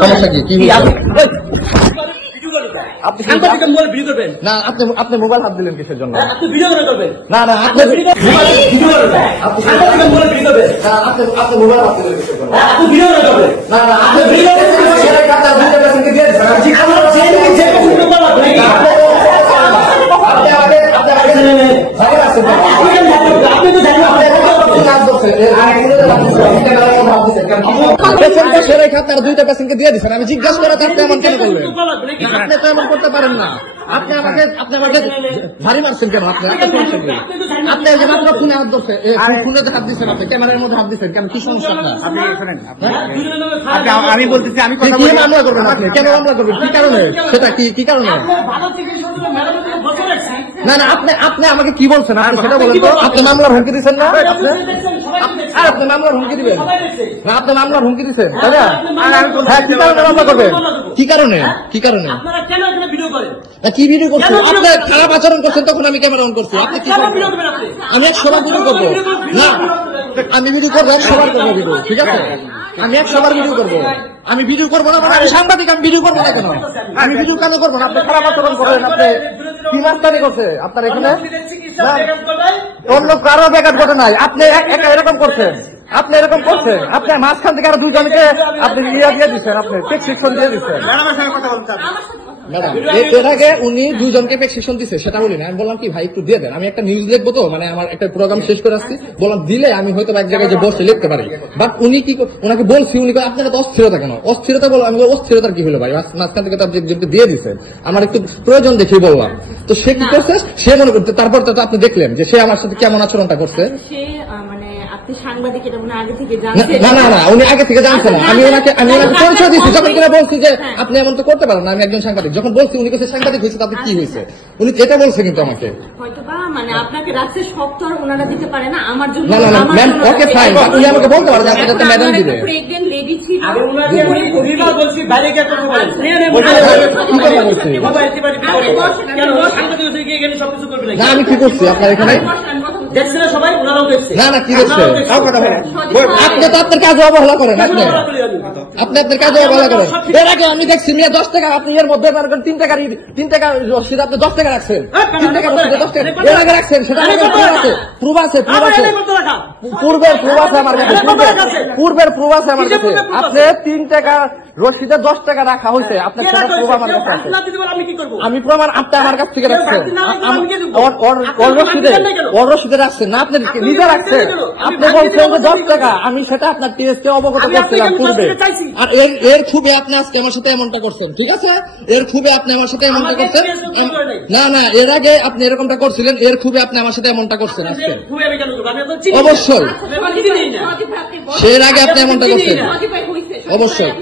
সমস্যা কি? কি আপনি সাংবাদিক মোবাইল ভিডিও করবেন না? আপনি মোবাইল হাত দিলেন কিসের জন্য? আপনি ভিডিও করবেন না না, আপনি ভিডিও করবেন। আপনি সাংবাদিক মোবাইল ভিডিও করবেন। না, আপনি মোবাইল হাত দিলেন কিসের জন্য? আপনি ভিডিও করবেন। না না, আপনি ভিডিও তার দুইটা পেশেন্টকে দিয়ে দিচ্ছেন। আমি জিজ্ঞাসা করে আপনি এমন কেন করবেন? আপনি তো এমন করতে পারেন না। আপনি আমাকে ভারী মারছেন কেন? আপনি যে মাত্র ফোনে হাত ধরছে, ফোনে হাত দিচ্ছেন, আপনি ক্যামেরার মধ্যে হাত দিচ্ছেন কেন? কি সমস্যা? আমি বলতেছি আমি কি মামলা করবেন? আপনি কেন মামলা করবেন? কি কারণে? সেটা কি কারণে? না না, আপনি আমাকে কি বলছেন? আপনি সেটা বলেন তো। আপনি মামলার হুমকি দিচ্ছেন না? আপনি মামলার হুমকি দিবেন না? আপনি মামলার হুমকি দিচ্ছেন, তাই না? হ্যাঁ, কি কারণে মামলা করবেন? কি কারণে? কি কারণে? কি ভিডিও করছেন? আপনি খারাপ আচরণ করছেন, তখন আমি ক্যামেরা অন করছি। আপনি কি আমি এক সবার ভিডিও করবো না? আমি ভিডিও করবো, এক সবার করবো ভিডিও, ঠিক আছে? আমি এক সবার ভিডিও করবো। আমি ভিডিও করবো না মানে আমি সাংবাদিক, আমি ভিডিও করবো না কেন? আমি ভিডিও কেন করবো না? আপনি খারাপ আচরণ করেন। আপনি কি মাস্তানি করছে আপনার এখানে? অন্য কারো ব্যাঘাত ঘটে নাই। আপনি একা এরকম করছেন। আপনি এরকম করছেন। আপনি মাঝখান থেকে আরো দুইজনকে আপনি দিয়ে দিচ্ছেন, আপনি প্রেসক্রিপশন দিয়ে দিচ্ছেন। ম্যাডাম, এর আগে উনি দুজনকে প্রেসক্রিপশন দিচ্ছে, সেটা বলি না। আমি বললাম কি ভাই একটু দিয়ে দেন, আমি একটা নিউজ লিখবো তো, মানে আমার একটা প্রোগ্রাম শেষ করে আসছি। বললাম দিলে আমি হয়তো এক জায়গায় যে বসে লিখতে পারি। বাট উনি কি, ওনাকে বলছি, উনি আপনার তো অস্থিরতা কেন? অস্থিরতা বলো। আমি অস্থিরতার কি হলো ভাই? মাঝখান থেকে তো আপনি দিয়ে দিচ্ছেন, আমার একটু প্রয়োজন দেখে বললাম। তো সে কি করছে? সে মনে করতে, তারপর তো আপনি দেখলেন যে সে আমার সাথে কেমন আচরণটা করছে। না না না, উনি আগে থেকে জানছেন না। আমি ওনাকে পরিচয় দিচ্ছি যখন কিনা বলছি যে আপনি এমন তো করতে পারেন না, আমি একজন সাংবাদিক। যখন বলছি উনি কাছে সাংবাদিক হয়েছে, তাতে কি হয়েছে? উনি এটা বলছে কিন্তু আমাকে। না না না ম্যাম, ওকে ফাইন, উনি আমাকে বলতে পারেন আপনার একটা ম্যাডাম দিবে। না আমি কি করছি আপনার এখানে? না না, কি দেখছে? আপনি তো আপনার কাজে অবহেলা করেন। আপনি আপনার কাজে অবহেলা করেন। এর আগে আমি দেখছি মেয়ে 10 টাকা, আপনি এর মধ্যে 3 টাকা রসিদ আপনি 10 টাকা রাখছেন। 3 টাকা রসিদে 10 টাকা এর আগে রাখছেন, সেটা প্রুফ আছে। পূর্বের প্রুফ আছে আমার কাছে। পূর্বের প্রুফ আছে আমার কাছে। আপনি 3 টাকা রসিদে 10 টাকা রাখা হয়েছে, আপনার সেটা প্রুফ আমার কাছে আছে। আমি প্রমাণ আপনি আমার কাছ থেকে রাখছেন। ওর রসিদে রাখছেন না, আপনি নিজে রাখছেন। আপনি বলছেন যে 10 টাকা, আমি সেটা আপনার টিএসকে অবগত করছিলাম পূর্বে। আর এর খুবই আপনি আজকে আমার সাথে এমনটা করছেন, ঠিক আছে? এর খুবই আপনি আমার সাথে এমনটা করছেন। না না, এর আগে আপনি এরকমটা করছিলেন, এর খুবই আপনি আমার সাথে এমনটা করছেন আজকে। অবশ্যই, এর আগে আপনি এমনটা করছেন, অবশ্যই।